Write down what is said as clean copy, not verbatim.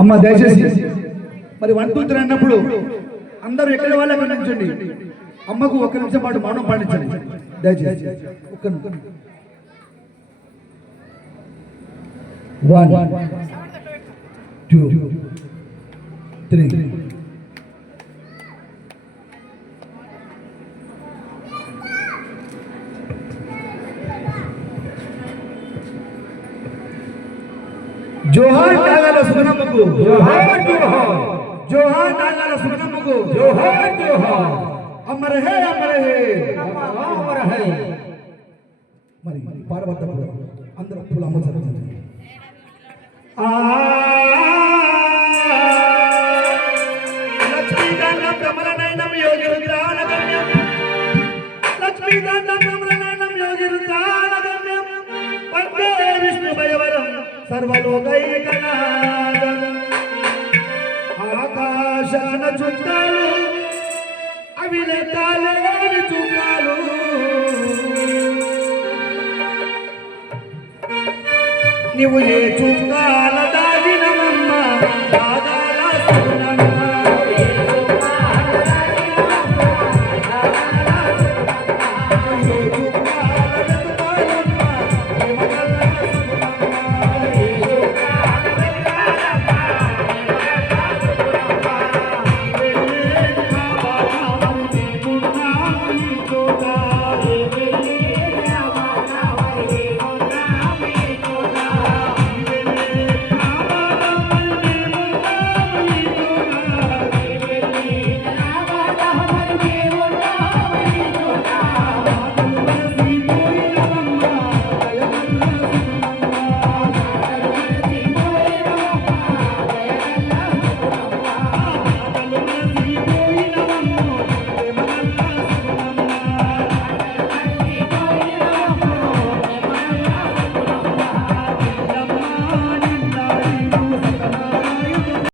అమ్మ దయచేసి మరి 1 2 3 అన్నప్పుడు అందరూ ఎక్కడ వాళ్ళ గమనించండి. అమ్మకు 1 నిమిషం పాటు మౌనం పాటించండి దయచేసి. 1 2 3 జోహార్ నాగాల సుగనమ్మకు జోహార్ జోహార్ జోహార్ నాగాల సుగనమ్మకు జోహార్ జోహార్ అమర హే అమర హే. మరి పాడబడ్డప్పుడు అందరూ పూల అమ్మ చదువుతుంది. లక్ష్మీకాంతం కమలనయనం యోగి రుద్రానగమ్యం లక్ష్మీకాంతం కమలనయనం యోగి రుద్రానగమ్యం వందే విష్ణు భయవరం సర్వలోకైకనాథం. ఆకాశాన చుట్టాలు అవి లెక్కలేని చుట్టాలు నీవు ఏ చుట్టాల దాగినవమ్మ